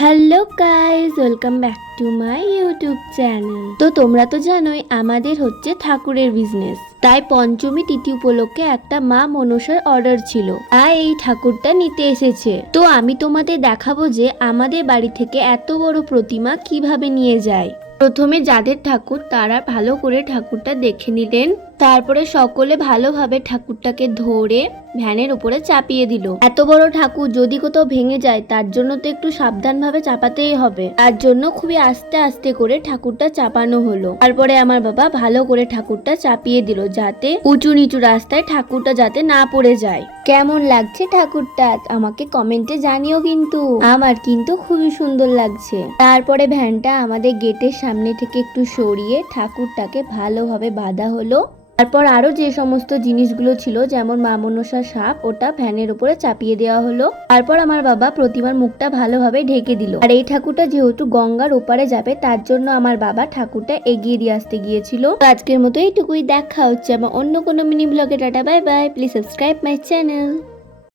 Hello guys, welcome back to my YouTube channel. তো তোমরা তো জানোই আমাদের হচ্ছে ঠাকুরের বিজনেস, তাই পঞ্চমী তিথি উপলক্ষে একটা মা মনসার অর্ডার ছিল, আর এই ঠাকুরটা নিতে এসেছে। তো আমি তোমাদের দেখাবো যে আমাদের বাড়ি থেকে এত বড় প্রতিমা কিভাবে নিয়ে যায়। প্রথমে যাদের ঠাকুর তারা ভালো করে ঠাকুরটা দেখে নিলেন, তারপরে সকলে ভালোভাবে ঠাকুরটাকে ধরে ভ্যানের উপরে চাপিয়ে দিল। এত বড় ঠাকুর যদি কোথাও ভেঙে যায় তার জন্য তো একটু সাবধানভাবে চাপাতেই হবে, তার জন্য খুবই আস্তে আস্তে করে ঠাকুরটা চাপানো হলো। তারপরে আমার বাবা ভালো করে ঠাকুরটা চাপিয়ে দিল, যাতে উঁচু নিচু রাস্তায় ঠাকুরটা যাতে না পড়ে যায়। কেমন লাগছে ঠাকুরটা আমাকে কমেন্টে জানিও, কিন্তু আমার কিন্তু খুবই সুন্দর লাগছে। তারপরে ভ্যানটা আমাদের গেটের সামনে থেকে একটু সরিয়ে ঠাকুরটাকে ভালোভাবে বাঁধা হলো। তারপর আরো যে সমস্ত জিনিসগুলো ছিল, যেমন মা মনসার সাপ, ওটা ভ্যানের উপরে চাপিয়ে দেওয়া হলো। তারপর আমার বাবা প্রতিমার মুখটা ভালোভাবে ঢেকে দিল। আর এই ঠাকুরটা যেহেতু গঙ্গার ওপারে যাবে, তার জন্য আমার বাবা ঠাকুরটা এগিয়ে দিয়ে আসতে গিয়েছিল। আজকের মতো এইটুকুই, দেখা হচ্ছে আমার অন্য কোনো মিনি ব্লগে। Tata, bye bye. Please subscribe my channel.